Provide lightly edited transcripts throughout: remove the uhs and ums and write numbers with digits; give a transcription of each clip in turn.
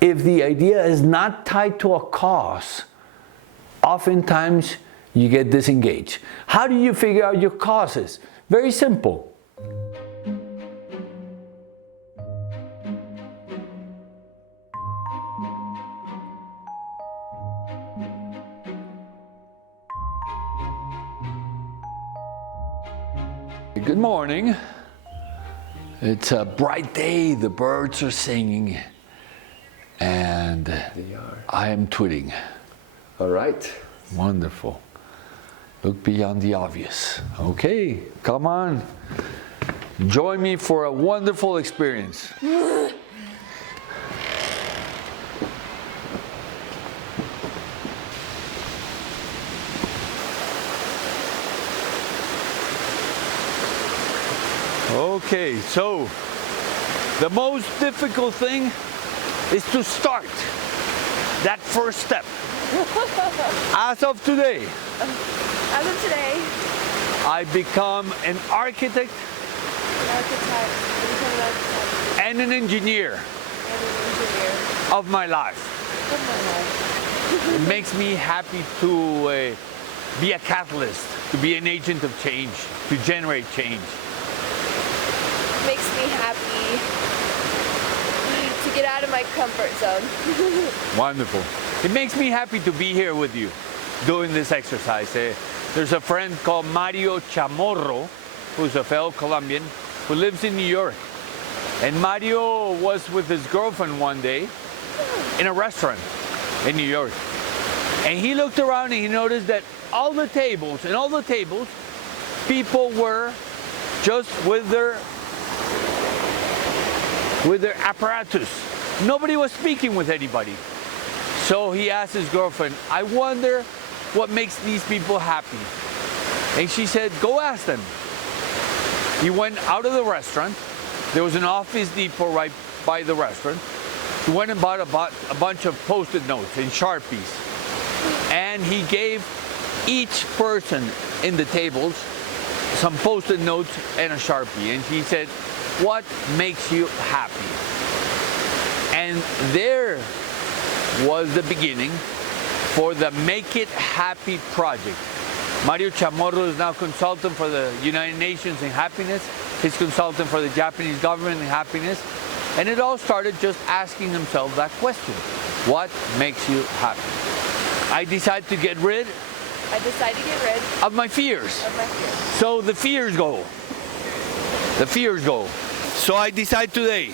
if the idea is not tied to a cause, oftentimes you get disengaged. How do you figure out your causes? Very simple. Good morning. It's a bright day, the birds are singing, and I am tweeting. All right. Wonderful. Look beyond the obvious. Okay, come on. Join me for a wonderful experience. Okay, so the most difficult thing is to start that first step. As of today, I become an architect, and an engineer of my life. It makes me happy to be a catalyst, to be an agent of change, to generate change. Makes me happy to get out of my comfort zone. Wonderful. It makes me happy to be here with you doing this exercise. There's a friend called Mario Chamorro, who's a fellow Colombian, who lives in New York. And Mario was with his girlfriend one day in a restaurant in New York. And he looked around and he noticed that all the tables, people were just with their apparatus. Nobody was speaking with anybody. So he asked his girlfriend, I wonder what makes these people happy. And she said, go ask them. He went out of the restaurant. There was an Office Depot right by the restaurant. He went and bought a bunch of Post-it notes and Sharpies. And he gave each person in the tables some Post-it notes and a Sharpie. And he said, what makes you happy? And there was the beginning for the Make It Happy project. Mario Chamorro is now consultant for the United Nations in happiness. He's consultant for the Japanese government in happiness. And it all started just asking himself that question. What makes you happy? I decided to get rid of my fears. So the fears go. So I decide today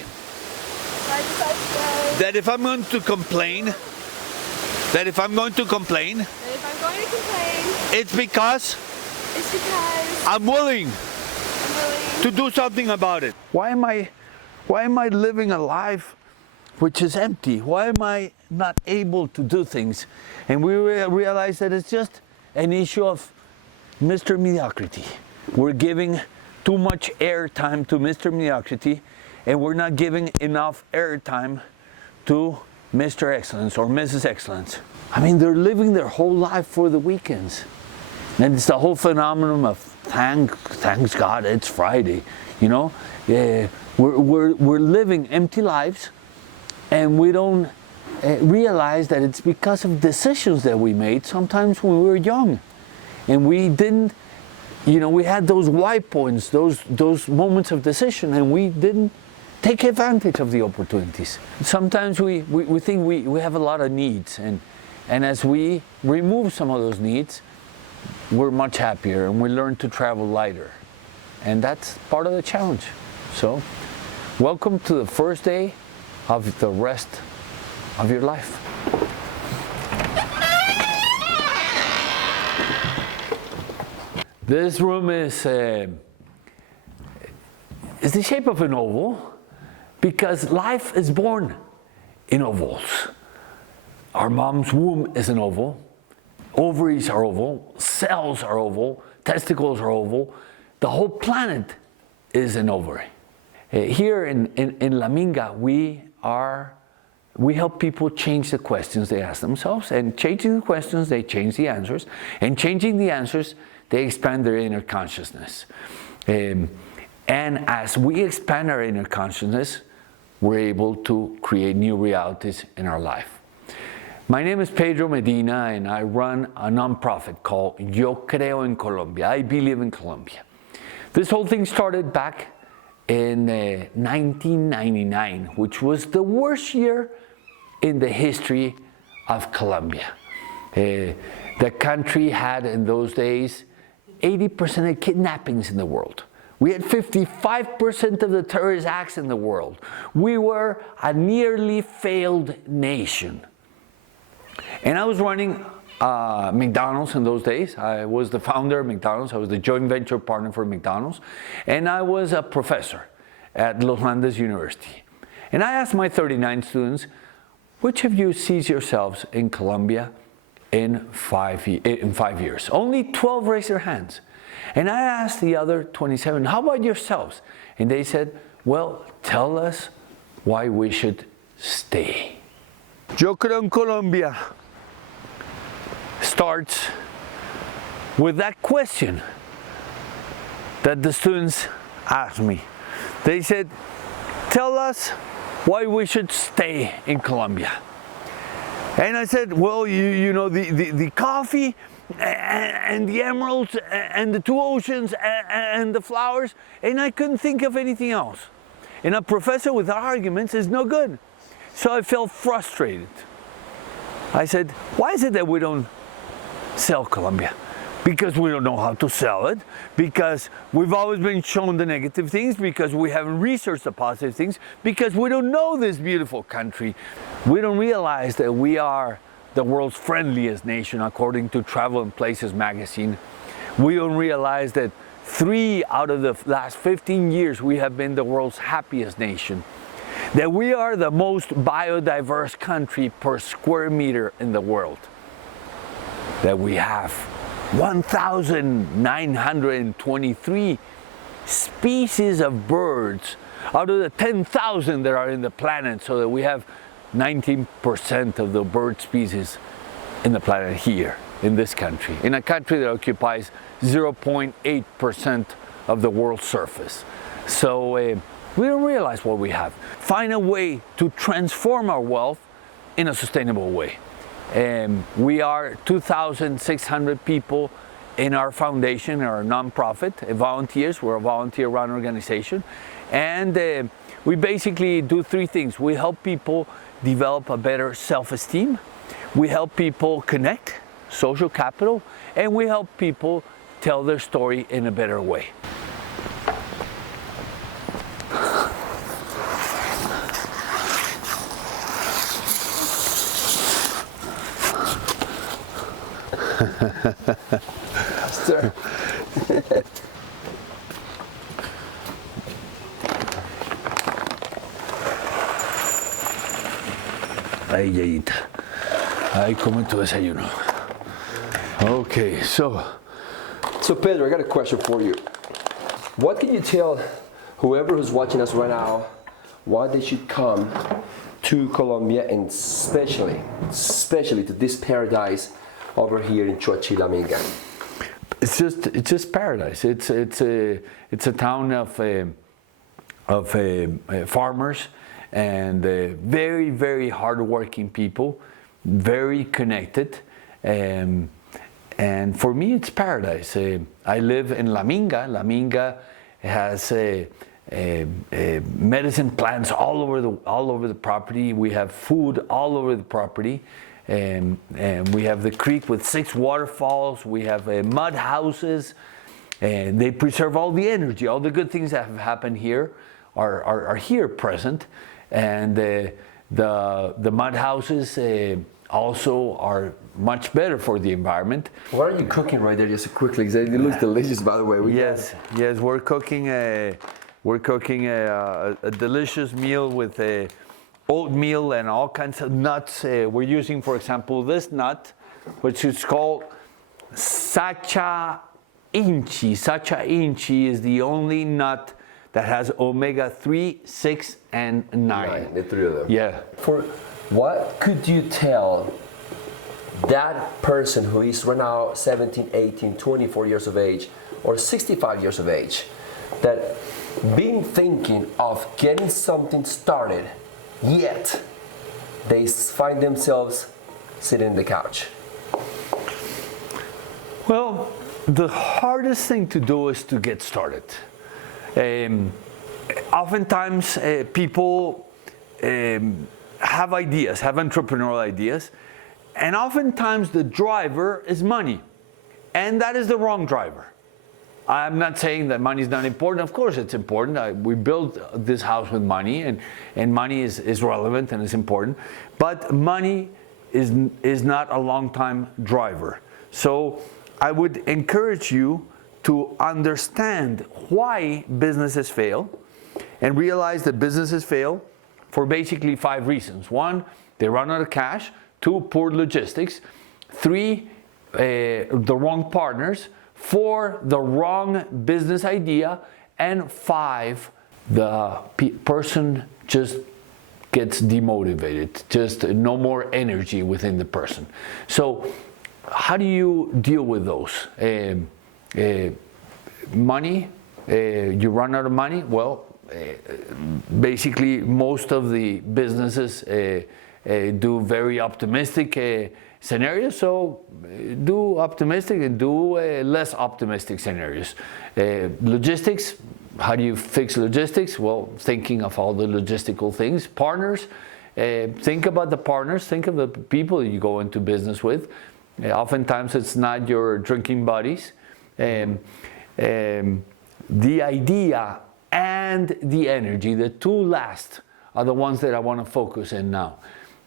that if I'm going to complain, it's because I'm willing to do something about it. Why am I living a life which is empty? Why am I not able to do things? And we realize that it's just an issue of Mr. Mediocrity. We're giving too much airtime to Mr. Mediocrity, and we're not giving enough airtime to Mr. Excellence or Mrs. Excellence. I mean, they're living their whole life for the weekends. And it's the whole phenomenon of thanks God it's Friday. You know, we're living empty lives, and we don't realize that it's because of decisions that we made sometimes when we were young, and we didn't. You know, we had those white points, those moments of decision, and we didn't take advantage of the opportunities. Sometimes we think we have a lot of needs, and as we remove some of those needs, we're much happier, and we learn to travel lighter. And that's part of the challenge. So, welcome to the first day of the rest of your life. This room is the shape of an oval because life is born in ovals. Our mom's womb is an oval, ovaries are oval, cells are oval, testicles are oval. The whole planet is an ovary. Here in La Minga, we help people change the questions they ask themselves, and changing the questions, they change the answers, and changing the answers, they expand their inner consciousness. And as we expand our inner consciousness, we're able to create new realities in our life. My name is Pedro Medina, and I run a nonprofit called Yo Creo en Colombia. I believe in Colombia. This whole thing started back in 1999, which was the worst year in the history of Colombia. The country had in those days 80% of kidnappings in the world. We had 55% of the terrorist acts in the world. We were a nearly failed nation. And I was running McDonald's in those days. I was the founder of McDonald's. I was the joint venture partner for McDonald's. And I was a professor at Los Andes University. And I asked my 39 students, which of you sees yourselves in Colombia in 5 years? Only 12 raised their hands. And I asked the other 27, how about yourselves? And they said, well, tell us why we should stay. Yo creo en Colombia starts with that question that the students asked me. They said, tell us why we should stay in Colombia. And I said, well, you know, the coffee and the emeralds and the two oceans and the flowers, and I couldn't think of anything else. And a professor with arguments is no good. So I felt frustrated. I said, why is it that we don't sell Colombia? Because we don't know how to sell it, because we've always been shown the negative things, because we haven't researched the positive things, because we don't know this beautiful country. We don't realize that we are the world's friendliest nation according to Travel and Places magazine. We don't realize that 3 out of the last 15 years we have been the world's happiest nation. That we are the most biodiverse country per square meter in the world. That we have 1,923 species of birds out of the 10,000 that are in the planet, so that we have 19% of the bird species in the planet here, in this country, in a country that occupies 0.8% of the world's surface. So we don't realize what we have. Find a way to transform our wealth in a sustainable way. We are 2,600 people in our foundation, our nonprofit, volunteers. We're a volunteer-run organization. And we basically do 3 things. We help people develop a better self-esteem. We help people connect, social capital, and we help people tell their story in a better way. Sir. Ay, Yayita. Ay, come tu desayuno. Okay, so Pedro, I got a question for you. What can you tell whoever who's watching us right now why they should come to Colombia, and especially to this paradise over here in Choachila? it's just paradise. It's a town of farmers and very, very hardworking people, very connected, and for me it's paradise. I live in La Minga. La Minga has medicine plants all over the property. We have food all over the property, and we have the creek with 6 waterfalls. We have mud houses, and they preserve all the energy. All the good things that have happened here are here present, and the mud houses also are much better for the environment. What are you cooking right there, just quickly? It looks delicious, by the way. Yes, we're cooking a delicious meal with oatmeal and all kinds of nuts. We're using, for example, this nut, which is called Sacha Inchi. Sacha Inchi is the only nut that has omega-3, 6, and 9. The 3 of them. Yeah. For what could you tell that person who is right now 17, 18, 24 years of age, or 65 years of age, that been thinking of getting something started, yet they find themselves sitting on the couch? Well, the hardest thing to do is to get started. Oftentimes, people have ideas, have entrepreneurial ideas, and oftentimes the driver is money, and that is the wrong driver. I'm not saying that money is not important. Of course it's important. We built this house with money, and money is relevant and is important, but money is not a long-time driver. So I would encourage you to understand why businesses fail and realize that businesses fail for basically 5 reasons. 1, they run out of cash. 2, poor logistics. 3, the wrong partners. 4, the wrong business idea. And 5, the person just gets demotivated, just no more energy within the person. So how do you deal with those? Money, you run out of money. Well, basically most of the businesses do very optimistic scenarios, so do optimistic and do less optimistic scenarios. Logistics, how do you fix logistics? Well, thinking of all the logistical things. Partners, think about the partners, think of the people you go into business with. Oftentimes it's not your drinking buddies. The idea and the energy, the 2 last, are the ones that I want to focus in now.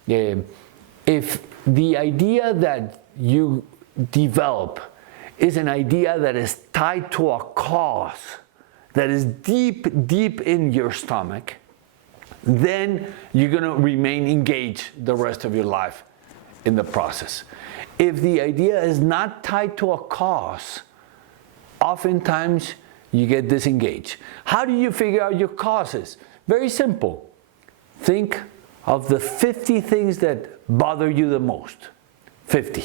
If the idea that you develop is an idea that is tied to a cause that is deep, deep in your stomach, then you're going to remain engaged the rest of your life in the process. If the idea is not tied to a cause, oftentimes you get disengaged. How do you figure out your causes? Very simple. Think of the 50 things that bother you the most. 50.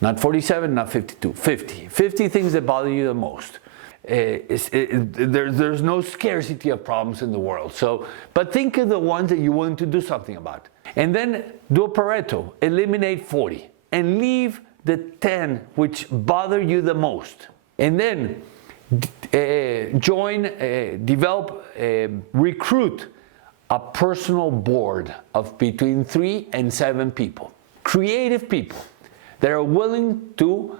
Not 47, not 52. 50. 50 things that bother you the most. There's no scarcity of problems in the world. But think of the ones that you're willing to do something about. And then do a Pareto. Eliminate 40. And leave the 10 which bother you the most. And then recruit a personal board of between 3 and 7 people, creative people that are willing to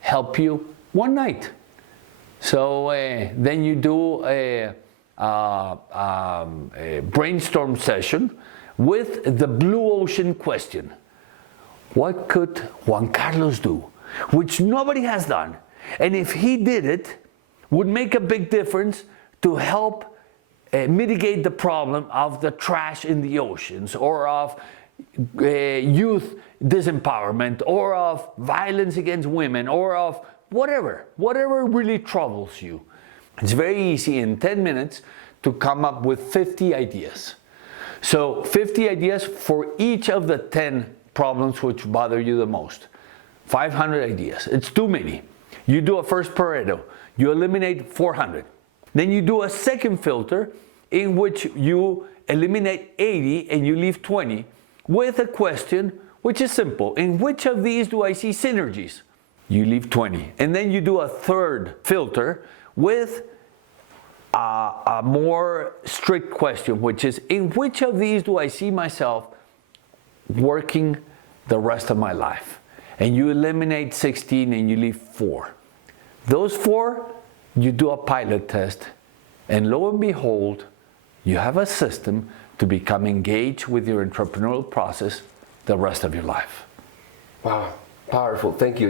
help you one night. So then you do a brainstorm session with the blue ocean question. What could Juan Carlos do, which nobody has done? And if he did it, would make a big difference to help mitigate the problem of the trash in the oceans, or of youth disempowerment, or of violence against women, or of whatever really troubles you. It's very easy in 10 minutes to come up with 50 ideas. So 50 ideas for each of the 10 problems which bother you the most. 500 ideas. It's too many. You do a first Pareto. You eliminate 400. Then you do a second filter in which you eliminate 80 and you leave 20 with a question which is simple. In which of these do I see synergies? You leave 20. And then you do a third filter with a more strict question, which is, in which of these do I see myself working the rest of my life? And you eliminate 16 and you leave 4. Those 4, you do a pilot test, and lo and behold, you have a system to become engaged with your entrepreneurial process the rest of your life. Wow, powerful. Thank you.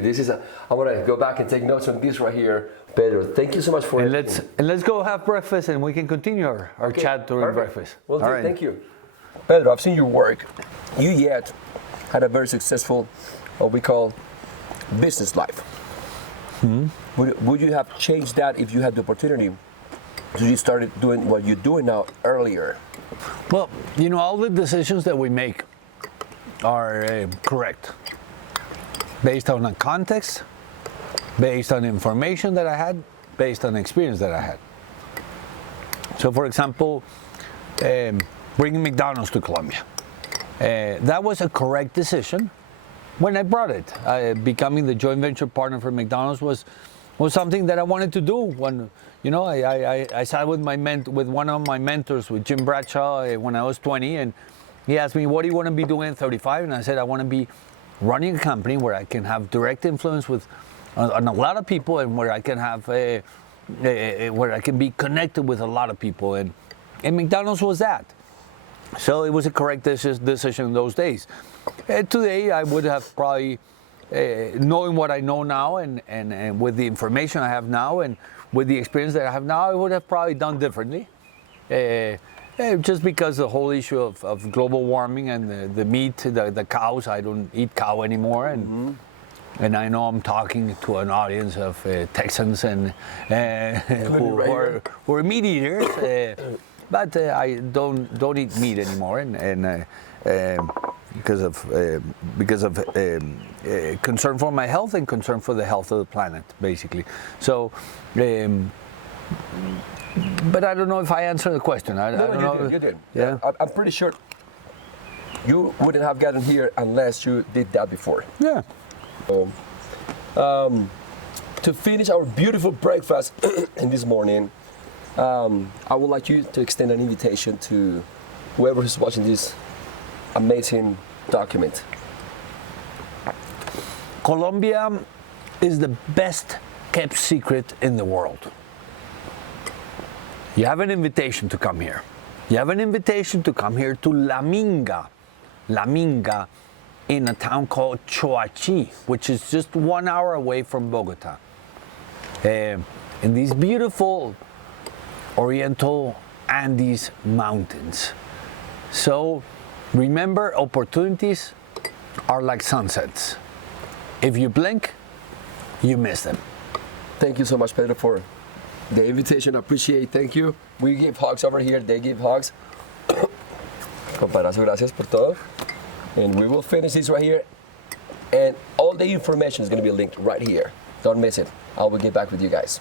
I want to go back and take notes on this right here. Pedro, thank you so much for it. And let's go have breakfast, and we can continue our chat during breakfast. Well, all right. Thank you. Pedro, I've seen your work. You yet had a very successful, what we call, business life. Mm-hmm. Would you have changed that if you had the opportunity to just start doing what you're doing now earlier? Well, all the decisions that we make are correct, based on a context, based on information that I had, based on experience that I had. So, for example, bringing McDonald's to Colombia. That was a correct decision when I brought it. Becoming the joint venture partner for McDonald's was something that I wanted to do. When I sat with with one of my mentors, with Jim Bradshaw, when I was 20, and he asked me, "What do you want to be doing at 35?" And I said, "I want to be running a company where I can have direct influence on a lot of people, and where I can have where I can be connected with a lot of people." And McDonald's was that. So it was a correct decision in those days. Today, I would have probably, knowing what I know now, and with the information I have now, and with the experience that I have now, I would have probably done differently. Just because the whole issue of global warming and the meat, the cows, I don't eat cow anymore, and I know I'm talking to an audience of Texans and who are meat eaters. But I don't eat meat anymore, and because of concern for my health and concern for the health of the planet, basically. So, but I don't know if I answered the question. I don't know. You did. Yeah. I'm pretty sure you wouldn't have gotten here unless you did that before. Yeah. So, to finish our beautiful breakfast in this morning, I would like you to extend an invitation to whoever is watching this amazing document. Colombia is the best kept secret in the world. You have an invitation to come here. You have an invitation to come here to La Minga, in a town called Choachi, which is just 1 hour away from Bogota. In these beautiful Oriental Andes mountains. So remember, opportunities are like sunsets. If you blink, you miss them. Thank you so much, Pedro, for the invitation. I appreciate it. Thank you. We give hugs over here. They give hugs. Comparazo, gracias por todo. And we will finish this right here. And all the information is going to be linked right here. Don't miss it. I will get back with you guys.